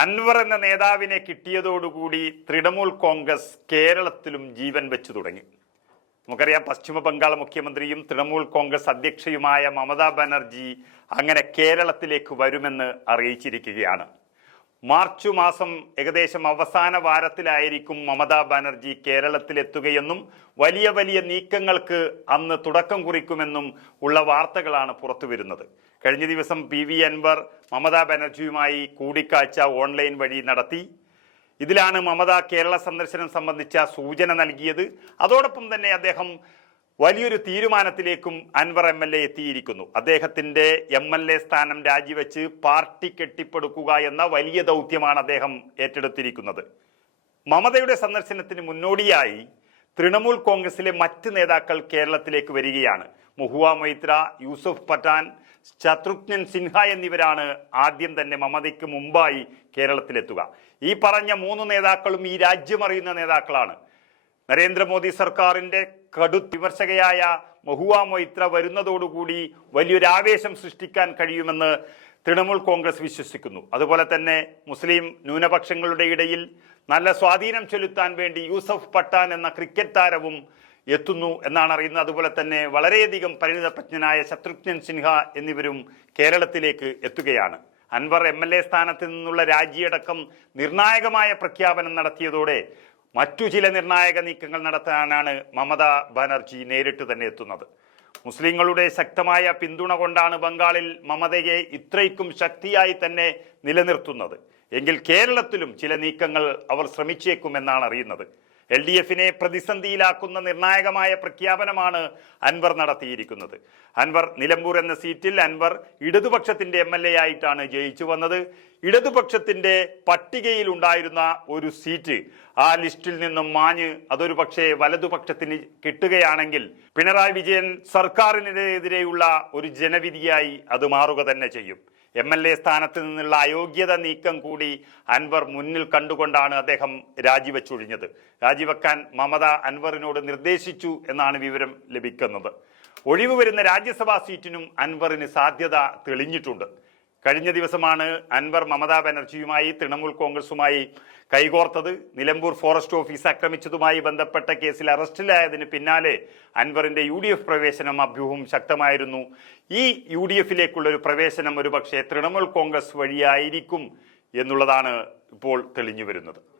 അൻവർ എന്ന നേതാവിനെ കിട്ടിയതോടുകൂടി തൃണമൂൽ കോൺഗ്രസ് കേരളത്തിലും ജീവൻ വെച്ചു തുടങ്ങി. നമുക്കറിയാം പശ്ചിമ ബംഗാൾ മുഖ്യമന്ത്രിയും തൃണമൂൽ കോൺഗ്രസ് അധ്യക്ഷയുമായ മമതാ ബാനർജി അങ്ങനെ കേരളത്തിലേക്ക് വരുമെന്ന് അറിയിച്ചിരിക്കുകയാണ്. മാർച്ച് മാസം ഏകദേശം അവസാന വാരത്തിലായിരിക്കും മമതാ ബാനർജി കേരളത്തിലെത്തുകയെന്നും വലിയ വലിയ നീക്കങ്ങൾക്ക് അന്ന് തുടക്കം കുറിക്കുമെന്നും ഉള്ള വാർത്തകളാണ് പുറത്തു വരുന്നത് കഴിഞ്ഞ ദിവസം പി വി അൻവർ മമതാ ബാനർജിയുമായി കൂടിക്കാഴ്ച ഓൺലൈൻ വഴി നടത്തി. ഇതിലാണ് മമത കേരള സന്ദർശനം സംബന്ധിച്ച സൂചന നൽകിയത്. അതോടൊപ്പം തന്നെ അദ്ദേഹം വലിയൊരു തീരുമാനത്തിലേക്കും അൻവർ എം എൽ എ എത്തിയിരിക്കുന്നു. അദ്ദേഹത്തിന്റെ എം എൽ എ സ്ഥാനം രാജിവെച്ച് പാർട്ടി കെട്ടിപ്പടുക്കുക എന്ന വലിയ ദൗത്യമാണ് അദ്ദേഹം ഏറ്റെടുത്തിരിക്കുന്നത്. മമതയുടെ സന്ദർശനത്തിന് മുന്നോടിയായി തൃണമൂൽ കോൺഗ്രസിലെ മറ്റ് നേതാക്കൾ കേരളത്തിലേക്ക് വരികയാണ്. മുഹുവ മൈത്ര യൂസഫ് പഠാൻ ശത്രുഘ്നൻ സിൻഹ എന്നിവരാണ് ആദ്യം തന്നെ മമതയ്ക്ക് മുമ്പായി കേരളത്തിലെത്തുക. ഈ പറഞ്ഞ മൂന്ന് നേതാക്കളും ഈ രാജ്യമറിയുന്ന നേതാക്കളാണ്. നരേന്ദ്രമോദി സർക്കാരിന്റെ കടു വിമർശകയായ മഹുവ മൊയ്ത്ര വരുന്നതോടുകൂടി വലിയൊരു ആവേശം സൃഷ്ടിക്കാൻ കഴിയുമെന്ന് തൃണമൂൽ കോൺഗ്രസ് വിശ്വസിക്കുന്നു. അതുപോലെ തന്നെ മുസ്ലിം ന്യൂനപക്ഷങ്ങളുടെ ഇടയിൽ നല്ല സ്വാധീനം ചെലുത്താൻ വേണ്ടി യൂസഫ് പട്ടാൻ എന്ന ക്രിക്കറ്റ് താരവും എത്തുന്നു എന്നാണ് അറിയുന്നത്. അതുപോലെ തന്നെ വളരെയധികം പരിണിതപ്രജ്ഞനായ ശത്രുഘ്നൻ സിൻഹ എന്നിവരും കേരളത്തിലേക്ക് എത്തുകയാണ്. അൻവർ എം എൽ എ സ്ഥാനത്ത് നിന്നുള്ള രാജിയടക്കം നിർണായകമായ പ്രഖ്യാപനം നടത്തിയതോടെ മറ്റു ചില നിർണായക നീക്കങ്ങൾ നടത്താനാണ് മമത ബാനർജി നേരിട്ട് തന്നെ എത്തുന്നത്. മുസ്ലിങ്ങളുടെ ശക്തമായ പിന്തുണ കൊണ്ടാണ് ബംഗാളിൽ മമതയെ ഇത്രയ്ക്കും ശക്തിയായി തന്നെ നിലനിർത്തുന്നത്. എങ്കിൽ കേരളത്തിലും ചില നീക്കങ്ങൾ അവർ ശ്രമിച്ചേക്കുമെന്നാണ് അറിയുന്നത്. എൽ ഡി എഫിനെ പ്രതിസന്ധിയിലാക്കുന്ന നിർണായകമായ പ്രഖ്യാപനമാണ് അൻവർ നടത്തിയിരിക്കുന്നത്. അൻവർ നിലമ്പൂർ എന്ന സീറ്റിൽ അൻവർ ഇടതുപക്ഷത്തിന്റെ എം എൽ എ ആയിട്ടാണ് ജയിച്ചു വന്നത്. ഇടതുപക്ഷത്തിന്റെ പട്ടികയിൽ ഉണ്ടായിരുന്ന ഒരു സീറ്റ് ആ ലിസ്റ്റിൽ നിന്നും മാഞ്ഞ് അതൊരു പക്ഷേ വലതുപക്ഷത്തിന് കിട്ടുകയാണെങ്കിൽ പിണറായി വിജയൻ സർക്കാരിനെതിരെയുള്ള ഒരു ജനവിധിയായി അത് മാറുക തന്നെ ചെയ്യും. എം എൽ എ സ്ഥാനത്ത് നിന്നുള്ള അയോഗ്യത നീക്കം കൂടി അൻവർ മുന്നിൽ കണ്ടുകൊണ്ടാണ് അദ്ദേഹം രാജിവെച്ചൊഴിഞ്ഞത്. രാജിവെക്കാൻ മമത അൻവറിനോട് നിർദ്ദേശിച്ചു എന്നാണ് വിവരം ലഭിക്കുന്നത്. ഒഴിവ് വരുന്ന രാജ്യസഭാ സീറ്റിനും അൻവറിന് സാധ്യത തെളിഞ്ഞിട്ടുണ്ട്. കഴിഞ്ഞ ദിവസമാണ് അൻവർ മമതാ ബാനർജിയുമായി തൃണമൂൽ കോൺഗ്രസുമായി കൈകോർത്തത്. നിലമ്പൂർ ഫോറസ്റ്റ് ഓഫീസ് ആക്രമിച്ചതുമായി ബന്ധപ്പെട്ട കേസിൽ അറസ്റ്റിലായതിന് പിന്നാലെ അൻവറിന്റെ യു ഡി എഫ് പ്രവേശനം അഭ്യൂഹം ശക്തമായിരുന്നു. ഈ യു ഡി എഫിലേക്കുള്ള ഒരു പ്രവേശനം ഒരുപക്ഷെ തൃണമൂൽ കോൺഗ്രസ് വഴിയായിരിക്കും എന്നുള്ളതാണ് ഇപ്പോൾ തെളിഞ്ഞു വരുന്നത്.